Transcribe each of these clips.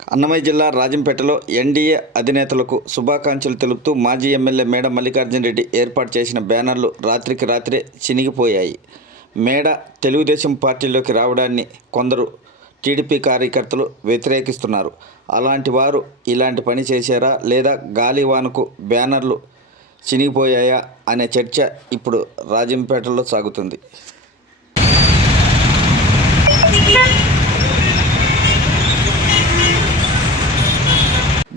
అన్నమయ్య జిల్లా రాజంపేటలో ఎన్డీఏ అధినేతలకు శుభాకాంక్షలు తెలుపుతూ మాజీ ఎమ్మెల్యే మేడ మల్లికార్జున రెడ్డి ఏర్పాటు చేసిన బ్యానర్లు రాత్రికి రాత్రే చినిగిపోయాయి. మేడ తెలుగుదేశం పార్టీలోకి రావడాన్ని కొందరు టీడీపీ కార్యకర్తలు వ్యతిరేకిస్తున్నారు. అలాంటి వారు ఇలాంటి పని చేశారా లేదా గాలివానకు బ్యానర్లు చినిగిపోయాయా అనే చర్చ ఇప్పుడు రాజంపేటలో సాగుతుంది.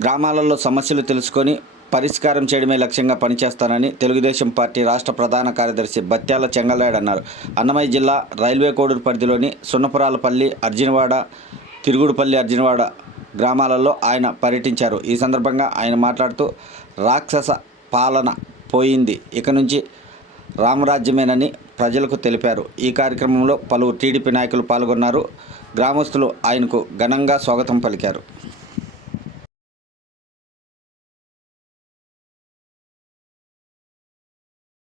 గ్రామాలలో సమస్యలు తెలుసుకొని పరిష్కారం చేయడమే లక్ష్యంగా పనిచేస్తానని తెలుగుదేశం పార్టీ రాష్ట్ర ప్రధాన కార్యదర్శి బత్యాల చెంగల్రాయుడు అన్నారు. అన్నమయ్య జిల్లా రైల్వే కోడూరు పరిధిలోని సున్నపురాలపల్లి, అర్జునవాడ, తిరుగుడుపల్లి, అర్జునవాడ గ్రామాలలో ఆయన పర్యటించారు. ఈ సందర్భంగా ఆయన మాట్లాడుతూ రాక్షస పాలన పోయింది, ఇక నుంచి రామరాజ్యమేనని ప్రజలకు తెలిపారు. ఈ కార్యక్రమంలో పలువురు టీడీపీ నాయకులు పాల్గొన్నారు. గ్రామస్తులు ఆయనకు ఘనంగా స్వాగతం పలికారు.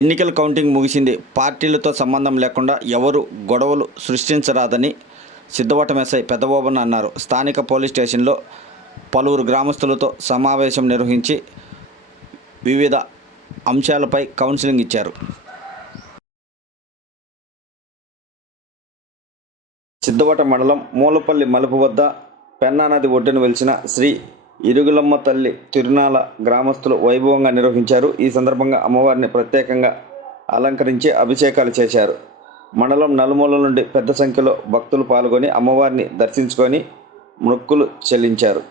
ఎన్నికల కౌంటింగ్ ముగిసింది. పార్టీలతో సంబంధం లేకుండా ఎవరు గొడవలు సృష్టించరాదని సిద్ధవటం ఎస్ఐ పెద్దబోబన్న అన్నారు. స్థానిక పోలీస్ స్టేషన్లో పలువురు గ్రామస్తులతో సమావేశం నిర్వహించి వివిధ అంశాలపై కౌన్సిలింగ్ ఇచ్చారు. సిద్ధవటం మండలం మూలపల్లి మలుపు వద్ద పెన్నా నది ఒడ్డున వెలిసిన శ్రీ ఇరుగులమ్మ తల్లి తిరునాళ గ్రామస్తులు వైభవంగా నిర్వహించారు. ఈ సందర్భంగా అమ్మవారిని ప్రత్యేకంగా అలంకరించి అభిషేకాలు చేశారు. మండలం నలుమూలల నుండి పెద్ద సంఖ్యలో భక్తులు పాల్గొని అమ్మవారిని దర్శించుకొని మొక్కులు చెల్లించారు.